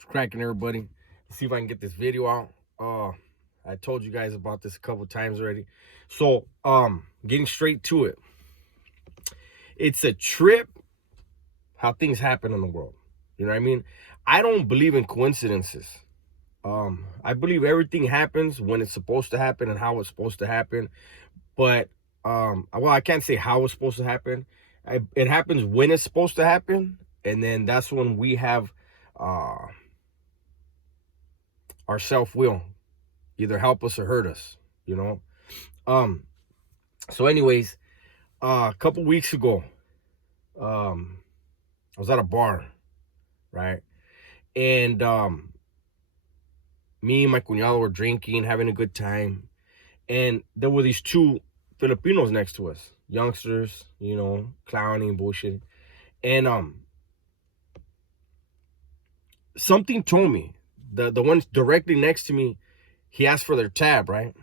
It's cracking, everybody. Let's see if I can get this video out. I told you guys about this a couple times already. So, getting straight to it. It's a trip how things happen in the world. You know what I mean? I don't believe in coincidences. I believe everything happens when it's supposed to happen and how it's supposed to happen. But well, I can't say how it's supposed to happen. It happens when it's supposed to happen, and then that's when we have our self-will either help us or hurt us, you know. So anyways, a couple weeks ago, I was at a bar, right? And me and my cuñado were drinking, having a good time, and there were these two Filipinos next to us, youngsters, you know, clowning, bullshit. And something told me, the one directly next to me, he asked for their tab, right?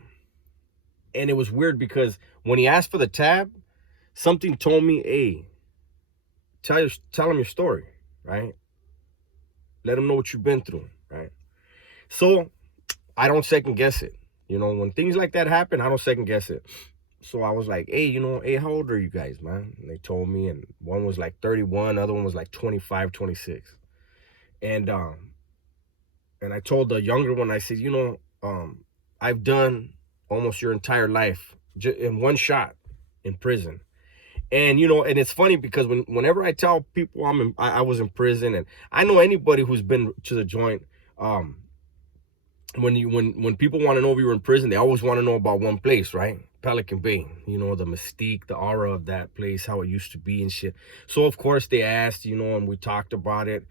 And it was weird because when he asked for the tab, something told me, hey, tell him your story, right? Let him know what you've been through, right? So I don't second guess it. You know, when things like that happen, I don't second guess it. So I was like, hey, hey, how old are you guys, man? And they told me, and one was like 31, the other one was like 25, 26. And I told the younger one, I said, I've done almost your entire life in one shot in prison. And and it's funny because whenever I tell people I was in prison, and I know anybody who's been to the joint, when people want to know if you were in prison, they always want to know about one place, right? Pelican Bay, the mystique, the aura of that place, how it used to be and shit. So of course they asked, and we talked about it.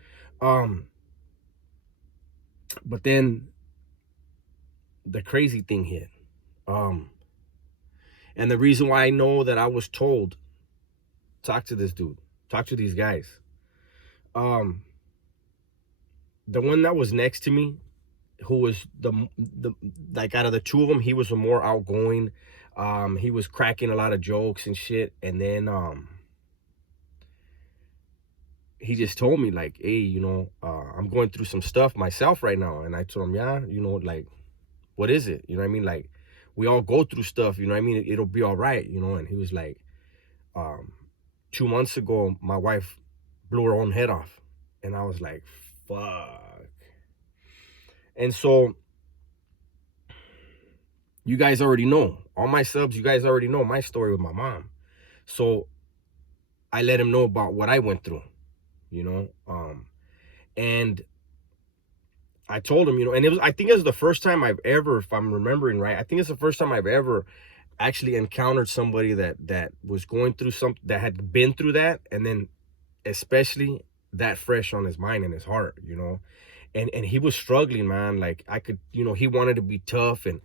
But then the crazy thing hit. And the reason why I know that I was told, talk to this dude, talk to these guys. The one that was next to me, who was the like out of the two of them, he was the more outgoing. He was cracking a lot of jokes and shit. And then he just told me like, hey, I'm going through some stuff myself right now. And I told him, yeah, like, what is it? You know what I mean? Like, we all go through stuff, you know what I mean? It'll be all right, And he was like, 2 months ago, my wife blew her own head off. And I was like, fuck. And so you guys already know, all my subs, you guys already know my story with my mom. So I let him know about what I went through, and I told him, and I think it was the first time I've ever, if I'm remembering right, I think it's the first time I've ever actually encountered somebody that was going through something, that had been through that, and then especially that fresh on his mind and his heart, and he was struggling, man. Like, I could, he wanted to be tough, and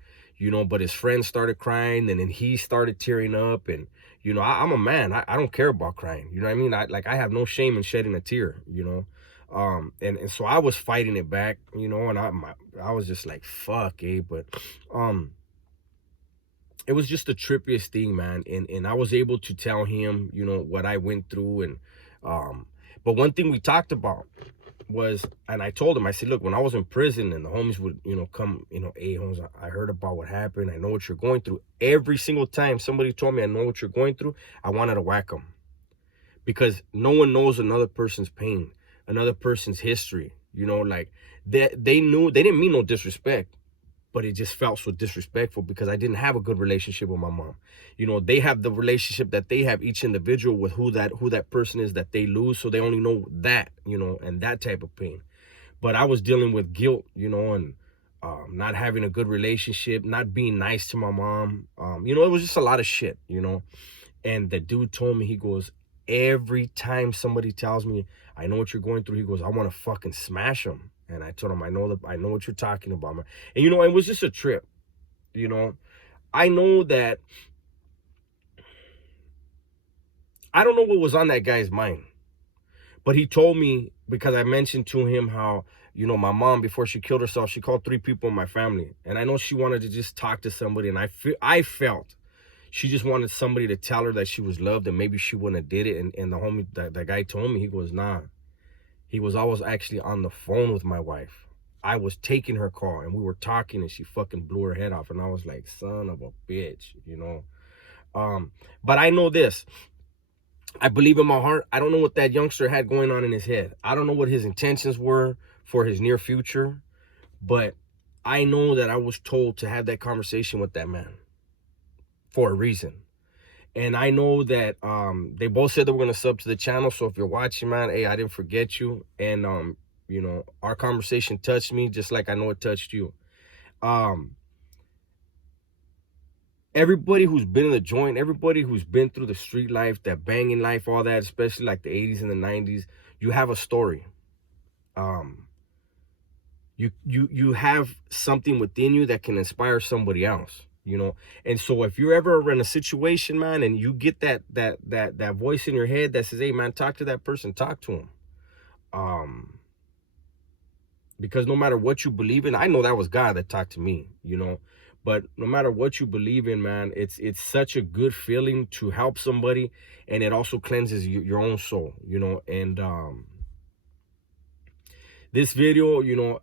but his friends started crying, and then he started tearing up. And I'm a man, I don't care about crying, you know what I mean? I have no shame in shedding a tear, and so I was fighting it back, and I was just like, fuck, but it was just the trippiest thing, man. And I was able to tell him, what I went through. And but one thing we talked about was, and I told him, I said, look, when I was in prison and the homies would, come, hey, Holmes, I heard about what happened. I know what you're going through. Every single time somebody told me I know what you're going through, I wanted to whack them. Because no one knows another person's pain, another person's history. Like, they didn't mean no disrespect, but it just felt so disrespectful because I didn't have a good relationship with my mom. They have the relationship that they have, each individual, with who that person is that they lose. So they only know that, and that type of pain. But I was dealing with guilt, and not having a good relationship, not being nice to my mom. It was just a lot of shit, And the dude told me, he goes, every time somebody tells me, I know what you're going through, he goes, I want to fucking smash them. And I told him, I know what you're talking about, man. And it was just a trip. I know that, I don't know what was on that guy's mind, but he told me, because I mentioned to him how, my mom, before she killed herself, she called 3 people in my family. And I know she wanted to just talk to somebody. And I felt she just wanted somebody to tell her that she was loved, and maybe she wouldn't have did it. And the homie, that guy told me, he goes, nah. He was always actually on the phone with my wife. I was taking her call and we were talking and she fucking blew her head off. And I was like, son of a bitch, you know. But I know this. I believe in my heart. I don't know what that youngster had going on in his head. I don't know what his intentions were for his near future. But I know that I was told to have that conversation with that man for a reason. And I know that they both said they were going to sub to the channel. So if you're watching, man, hey, I didn't forget you. And, you know, our conversation touched me just like I know it touched you. Everybody who's been in the joint, everybody who's been through the street life, that banging life, all that, especially like the 80s and the 90s, you have a story. You have something within you that can inspire somebody else, you know. And so if you're ever in a situation, man, and you get that voice in your head that says, hey man, talk to that person, talk to him. Because no matter what you believe in, I know that was God that talked to me, you know. But no matter what you believe in, man, it's such a good feeling to help somebody, and it also cleanses your own soul, you know. And this video, you know,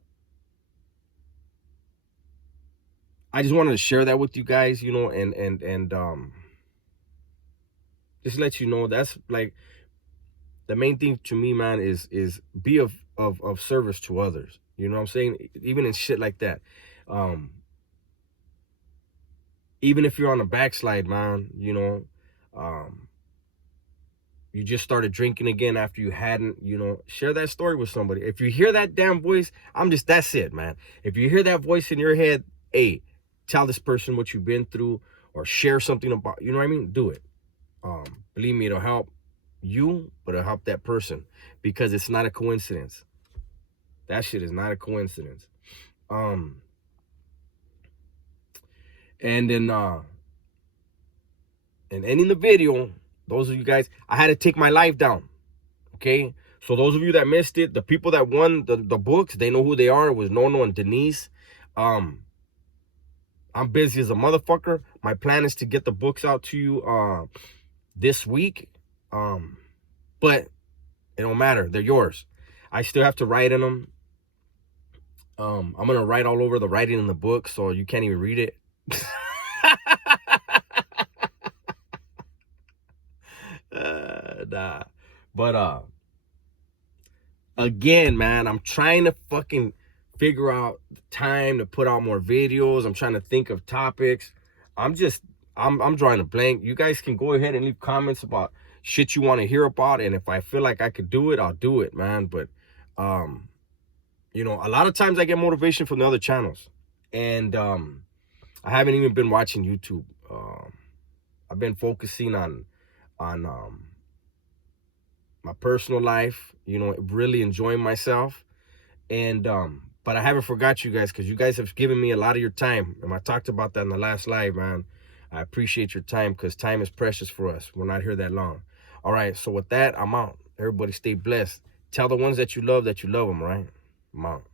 I just wanted to share that with you guys, you know, and just let you know that's like the main thing to me, man, is be of service to others. You know what I'm saying? Even in shit like that. Even if you're on a backslide, man, you know, you just started drinking again after you hadn't, you know, share that story with somebody. If you hear that damn voice, that's it, man. If you hear that voice in your head, hey, tell this person what you've been through or share something about, you know what I mean? Do it. Believe me, it'll help you, but it'll help that person because it's not a coincidence. That shit is not a coincidence. And then, and ending the video, those of you guys, I had to take my life down. Okay. So those of you that missed it, the people that won the books, they know who they are. It was Nono and Denise. I'm busy as a motherfucker. My plan is to get the books out to you this week. But it don't matter. They're yours. I still have to write in them. I'm going to write all over the writing in the book, so you can't even read it. Nah. But again, man, I'm trying to fucking figure out time to put out more videos. I'm trying to think of topics. I'm drawing a blank. You guys can go ahead and leave comments about shit you want to hear about, and if I feel like I could do it, I'll do it, man. But you know, a lot of times I get motivation from the other channels, and I haven't even been watching YouTube. I've been focusing on my personal life, you know, really enjoying myself. And but I haven't forgot you guys, because you guys have given me a lot of your time, and I talked about that in the last live, man. I appreciate your time, because time is precious for us. We're not here that long. All right, so with that, I'm out. Everybody stay blessed. Tell the ones that you love them, right? I'm out.